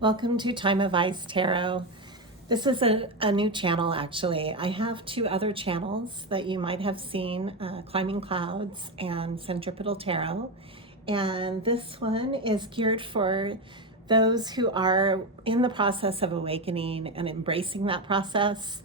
Welcome to Time of Ice Tarot. This is a new channel, actually. I have two other channels that you might have seen, Climbing Clouds and Centripetal Tarot. And this one is geared for those who are in the process of awakening and embracing that process,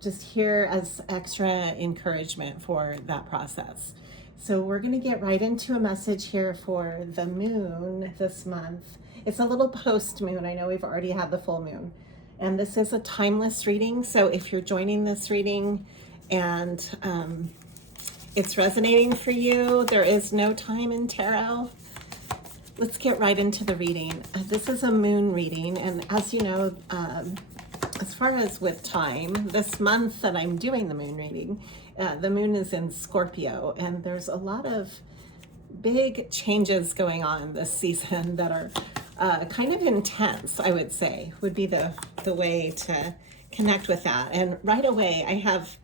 just here as extra encouragement for that process. So we're going to get right into a message here for the moon this month. It's a little post moon. I know we've already had the full moon. And this is a timeless reading. So if you're joining this reading and it's resonating for you, there is no time in tarot. Let's get right into the reading. This is a moon reading. And as you know, as far as with time, this month that I'm doing the moon reading, the moon is in Scorpio, and there's a lot of big changes going on this season that are kind of intense, I would say, would be the way to connect with that. And right away, I have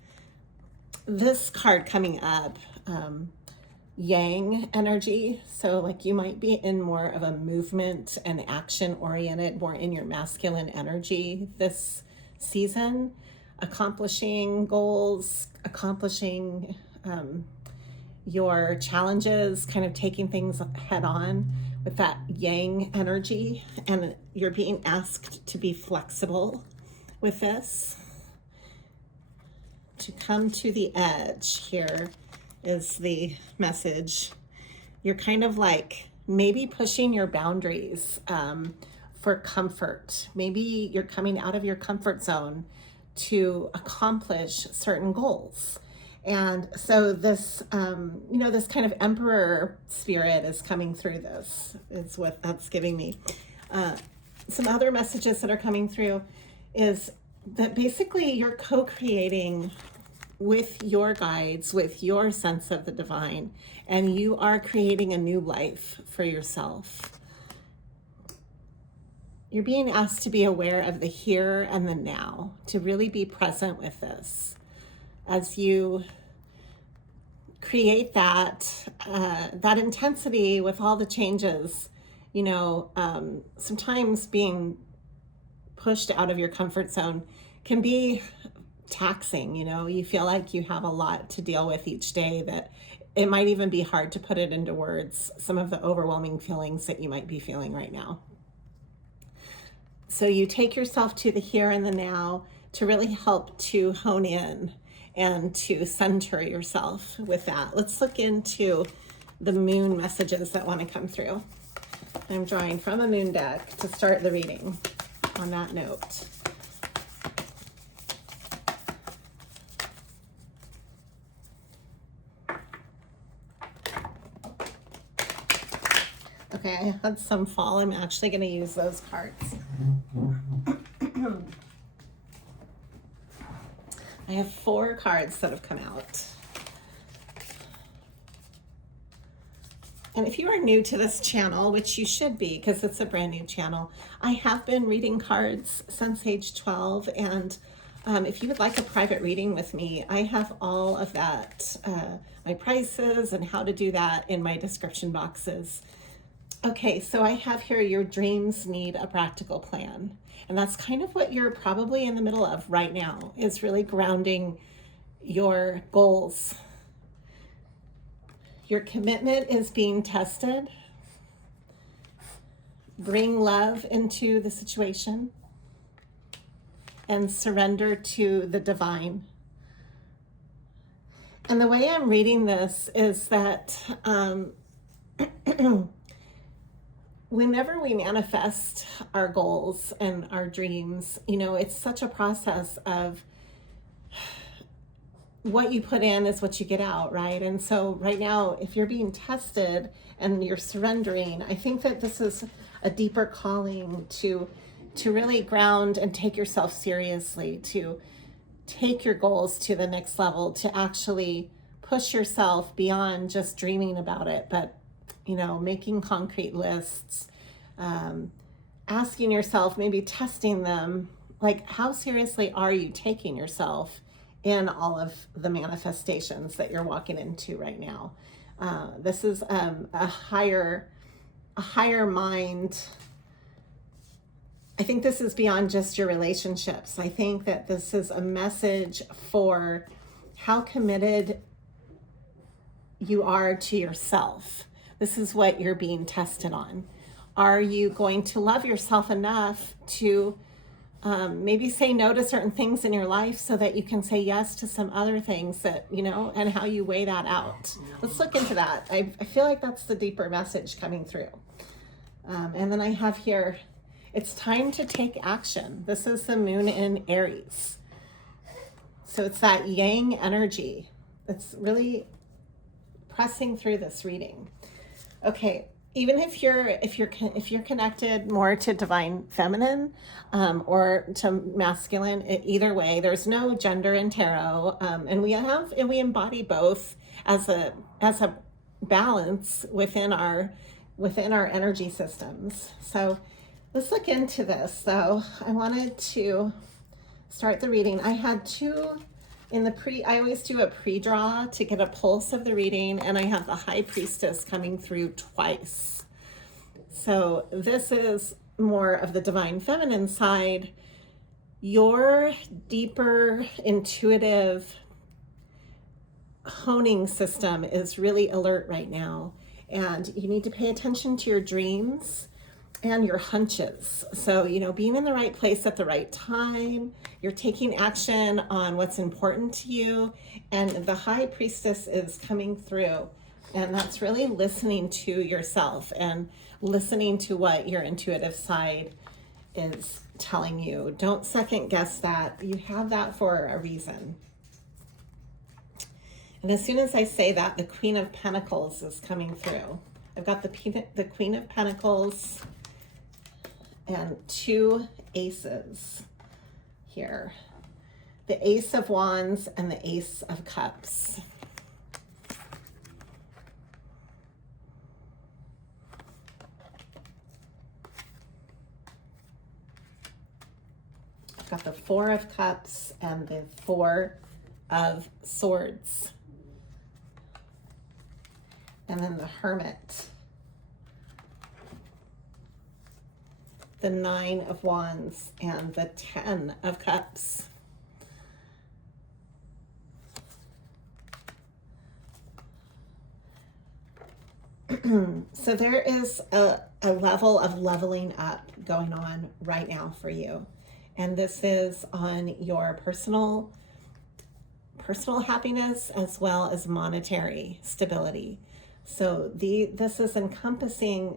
this card coming up, Yang energy. So like you might be in more of a movement and action oriented, more in your masculine energy this season, accomplishing goals, accomplishing your challenges, kind of taking things head on with that Yang energy. And you're being asked to be flexible with this, to come to the edge. Here is the message. You're kind of like maybe pushing your boundaries for comfort. Maybe you're coming out of your comfort zone to accomplish certain goals. And so this, this kind of emperor spirit is coming through this, is what that's giving me. Some other messages that are coming through is that basically you're co-creating with your guides, with your sense of the divine, and you are creating a new life for yourself. You're being asked to be aware of the here and the now, to really be present with this as you create that intensity with all the changes. Sometimes being pushed out of your comfort zone can be taxing. You feel like you have a lot to deal with each day, that it might even be hard to put it into words, some of the overwhelming feelings that you might be feeling right now. So you take yourself to the here and the now to really help to hone in and to center yourself with that. Let's look into the moon messages that want to come through. I'm drawing from a moon deck to start the reading on that note. Okay, I had some fall. I'm actually going to use those cards. I have 4 cards that have come out. And if you are new to this channel, which you should be because it's a brand new channel, I have been reading cards since age 12. And if you would like a private reading with me, I have all of that, my prices and how to do that in my description boxes. Okay, so I have here, your dreams need a practical plan. And that's kind of what you're probably in the middle of right now, is really grounding your goals. Your commitment is being tested. Bring love into the situation and surrender to the divine. And the way I'm reading this is that whenever we manifest our goals and our dreams, it's such a process of what you put in is what you get out, right? And so right now, if you're being tested and you're surrendering, I think that this is a deeper calling to really ground and take yourself seriously, to take your goals to the next level, to actually push yourself beyond just dreaming about it, but making concrete lists, asking yourself, maybe testing them, like how seriously are you taking yourself in all of the manifestations that you're walking into right now. This is a higher mind I think this is beyond just your relationships. I think that this is a message for how committed you are to yourself. This is what you're being tested on. Are you going to love yourself enough to maybe say no to certain things in your life so that you can say yes to some other things that, you know, and how you weigh that out. Let's look into that. I feel like that's the deeper message coming through. And then I have here, it's time to take action. This is the moon in Aries. So it's that yang energy that's really pressing through this reading. Okay, even if you're connected more to divine feminine or to masculine, either way, there's no gender in tarot, and we embody both as a balance within our energy systems. So let's look into this. So I wanted to start the reading. I had two in the I always do a pre-draw to get a pulse of the reading, and I have the High Priestess coming through twice. So this is more of the divine feminine side. Your deeper intuitive honing system is really alert right now, and you need to pay attention to your dreams and your hunches. So, you know, being in the right place at the right time, you're taking action on what's important to you, and the High Priestess is coming through, and that's really listening to yourself and listening to what your intuitive side is telling you. Don't second guess that. You have that for a reason. And as soon as I say that, the Queen of Pentacles is coming through. I've got the Queen of Pentacles and two aces here. The Ace of Wands and the Ace of Cups. I've got the Four of Cups and the Four of Swords. And then the Hermit. The Nine of Wands and the Ten of Cups. So there is a level of leveling up going on right now for you. And this is on your personal happiness as well as monetary stability. So this is encompassing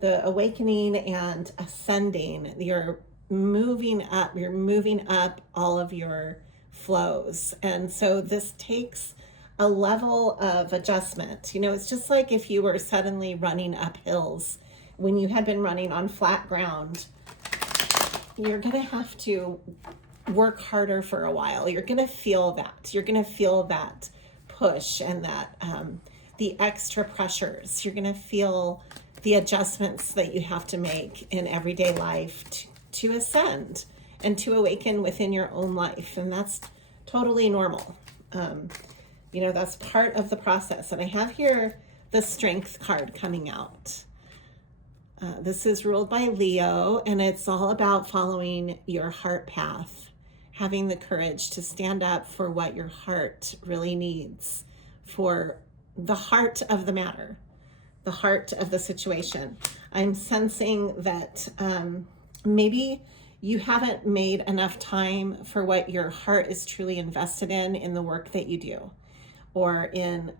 the awakening and ascending. You're moving up all of your flows. And so this takes a level of adjustment. You know, it's just like if you were suddenly running up hills when you had been running on flat ground. You're going to have to work harder for a while. You're going to feel that. You're going to feel that push and that the extra pressures. You're going to feel the adjustments that you have to make in everyday life to ascend and to awaken within your own life. And that's totally normal. You know, that's part of the process. And I have here the Strength card coming out. This is ruled by Leo, and it's all about following your heart path, having the courage to stand up for what your heart really needs, for the heart of the matter, the heart of the situation. I'm sensing that maybe you haven't made enough time for what your heart is truly invested in the work that you do, or in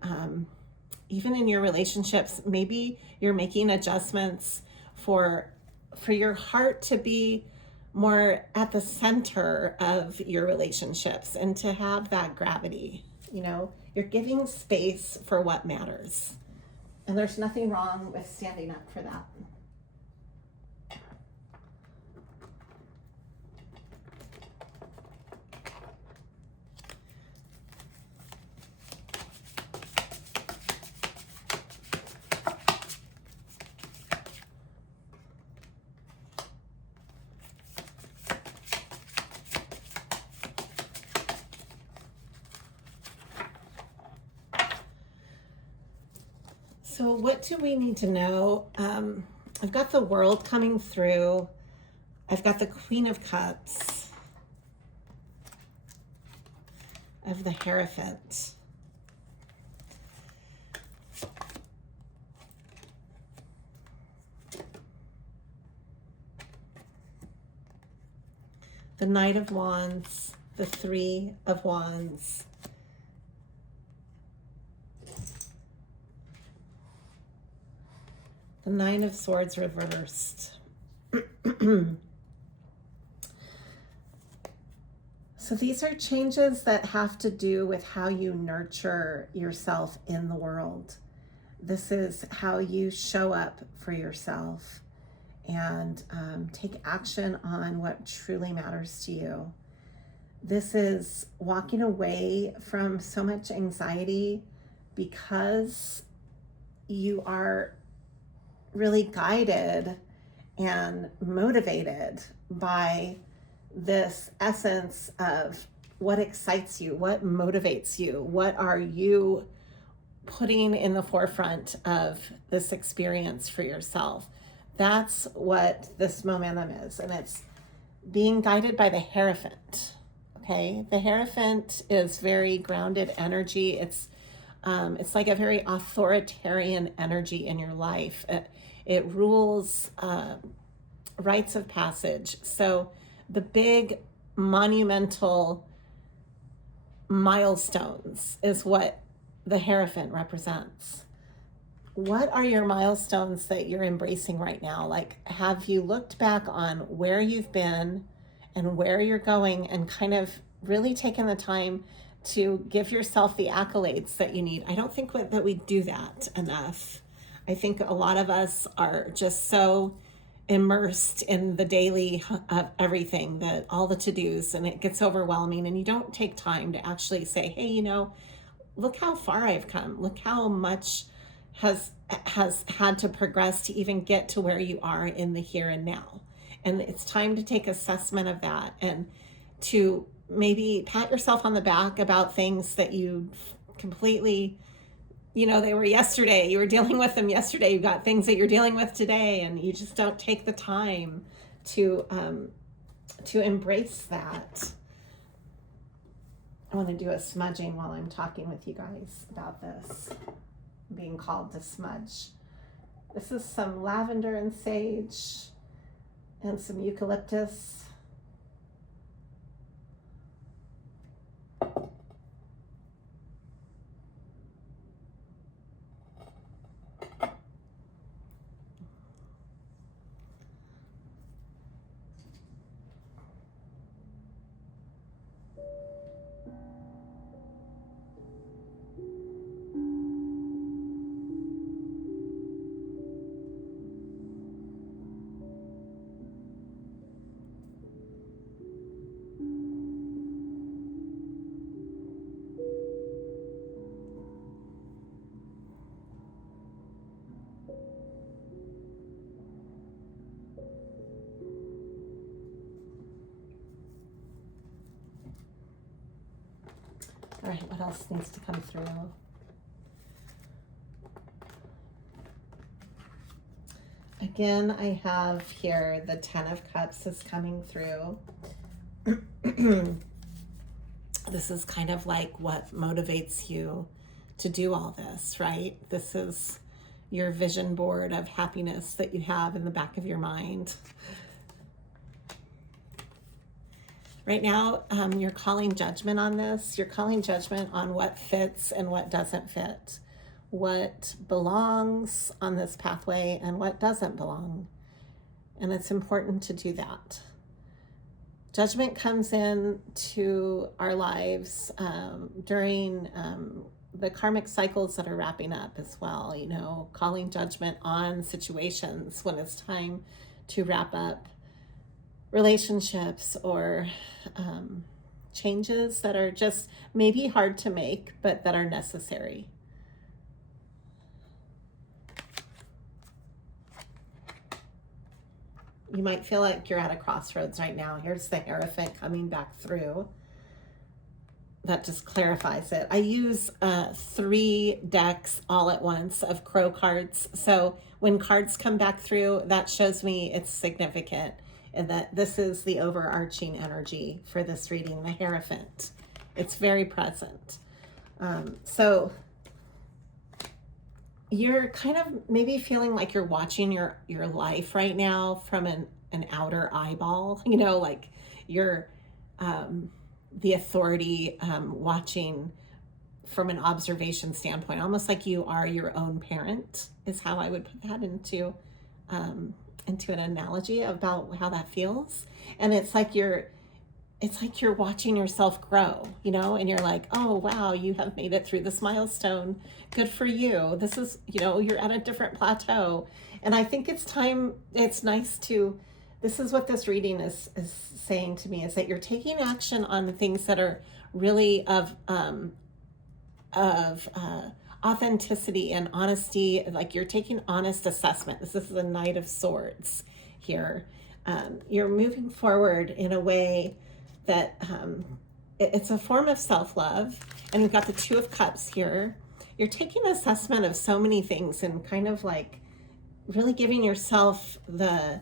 even in your relationships. Maybe you're making adjustments for your heart to be more at the center of your relationships and to have that gravity. You know, you're giving space for what matters. And there's nothing wrong with standing up for that. So what do we need to know I've got the World coming through. I've got the Queen of Cups. I have the Heirophant. The Knight of Wands, the Three of Wands. The Nine of Swords reversed. So these are changes that have to do with how you nurture yourself in the world. This is how you show up for yourself and take action on what truly matters to you. This is walking away from so much anxiety because you are really guided and motivated by this essence of what excites you, what motivates you, what are you putting in the forefront of this experience for yourself. That's what this momentum is, and it's being guided by the Heirophant. Okay, the Heirophant is very grounded energy. It's like a very authoritarian energy in your life. It rules rites of passage. So the big monumental milestones is what the Heirophant represents. What are your milestones that you're embracing right now? Like, have you looked back on where you've been and where you're going and kind of really taken the time to give yourself the accolades that you need? I don't think that we do that enough. I think a lot of us are just so immersed in the daily of everything, that all the to-dos, and it gets overwhelming, and you don't take time to actually say, hey, you know, look how far I've come. Look how much has had to progress to even get to where you are in the here and now. And it's time to take assessment of that and to maybe pat yourself on the back about things that you completely, you know, they were yesterday. You were dealing with them yesterday. You got things that you're dealing with today, and you just don't take the time to embrace that. I want to do a smudging while I'm talking with you guys about this. Being called to smudge. This is some lavender and sage and some eucalyptus. All right, what else needs to come through? Again, I have here the Ten of Cups is coming through. This is kind of like what motivates you to do all this, right? This is your vision board of happiness that you have in the back of your mind. Right now, you're calling judgment on this. You're calling judgment on what fits and what doesn't fit, what belongs on this pathway and what doesn't belong. And it's important to do that. Judgment comes in to our lives during the karmic cycles that are wrapping up as well. You know, calling judgment on situations when it's time to wrap up relationships or changes that are just maybe hard to make, but that are necessary. You might feel like you're at a crossroads right now. Here's the Heirophant coming back through. that just clarifies it. I use 3 decks all at once of crow cards. So when cards come back through, that shows me it's significant and that this is the overarching energy for this reading, the Heirophant. It's very present. So you're kind of maybe feeling like you're watching your life right now from an outer eyeball, you know, like you're the authority watching from an observation standpoint, almost like you are your own parent, is how I would put that into an analogy about how that feels. And it's like you're watching yourself grow, you know, and you're like, oh, wow, you have made it through this milestone. Good for you. This is, you know, you're at a different plateau. And I think it's time, it's nice to, this is what this reading is saying to me, is that you're taking action on the things that are really of authenticity and honesty. Like you're taking honest assessment. This is the Knight of Swords here. You're moving forward in a way that it's a form of self-love. And we've got the Two of Cups here. You're taking assessment of so many things and kind of like really giving yourself the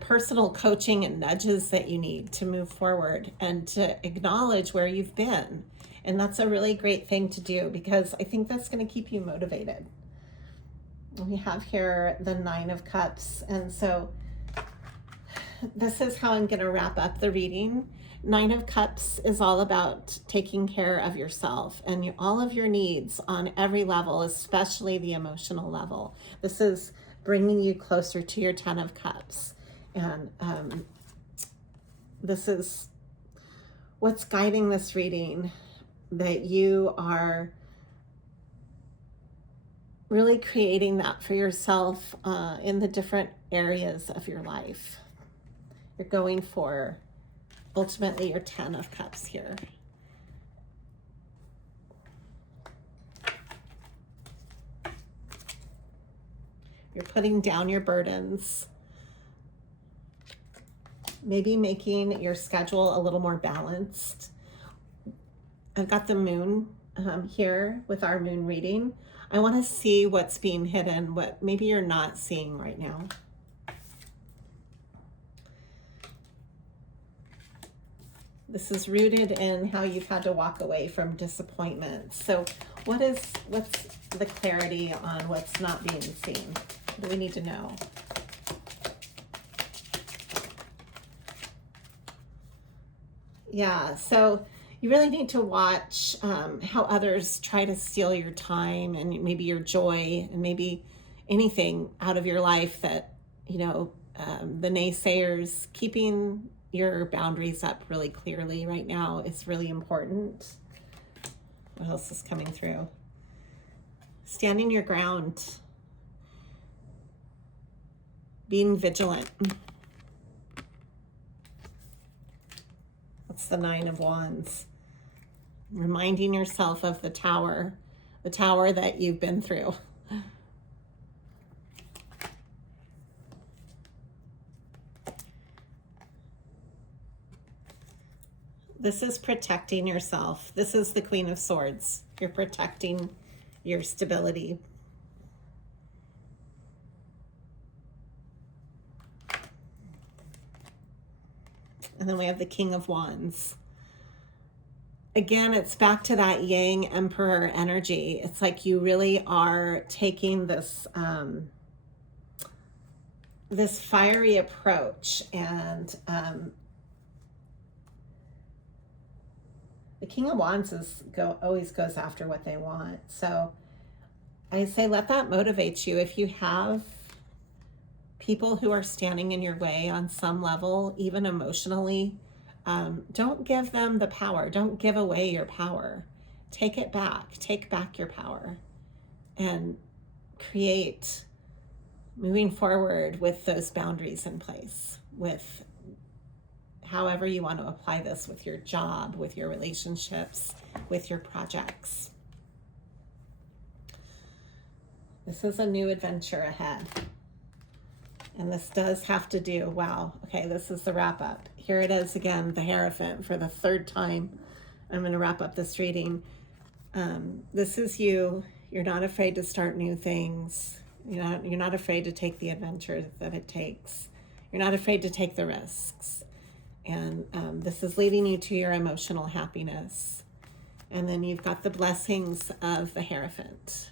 personal coaching and nudges that you need to move forward and to acknowledge where you've been. And that's a really great thing to do, because I think that's going to keep you motivated. We have here the Nine of Cups. And so this is how I'm going to wrap up the reading. Nine of Cups is all about taking care of yourself and all of your needs on every level, especially the emotional level. This is bringing you closer to your Ten of Cups. And this is what's guiding this reading, that you are really creating that for yourself in the different areas of your life. You're going for ultimately your Ten of Cups here. You're putting down your burdens. Maybe making your schedule a little more balanced. I've got the moon here with our moon reading. I want to see what's being hidden, what maybe you're not seeing right now. This is rooted in how you've had to walk away from disappointment. So what's the clarity on what's not being seen? What do we need to know? Yeah, so you really need to watch how others try to steal your time and maybe your joy and maybe anything out of your life that, you know, the naysayers. Keeping your boundaries up really clearly right now is really important. What else is coming through? Standing your ground. Being vigilant. That's the Nine of Wands. Reminding yourself of the tower that you've been through. This is protecting yourself. This is the Queen of Swords. You're protecting your stability. And then we have the King of Wands. Again, it's back to that Yang Emperor energy. It's like you really are taking this this fiery approach, and the King of Wands always goes after what they want. So I say let that motivate you. If you have people who are standing in your way on some level, even emotionally, don't give them the power. Don't give away your power. Take it back. Take back your power and create moving forward with those boundaries in place, with however you want to apply this, with your job, with your relationships, with your projects. This is a new adventure ahead. And this does have to do, wow, okay, this is the wrap up. Here it is again, the Heirophant for the third time. I'm going to wrap up this reading. This is you. You're not afraid to start new things. You're not afraid to take the adventure that it takes. You're not afraid to take the risks. And this is leading you to your emotional happiness. And then you've got the blessings of the Heirophant.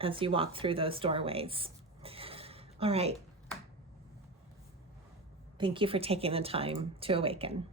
As you walk through those doorways. All right. Thank you for taking the time to awaken.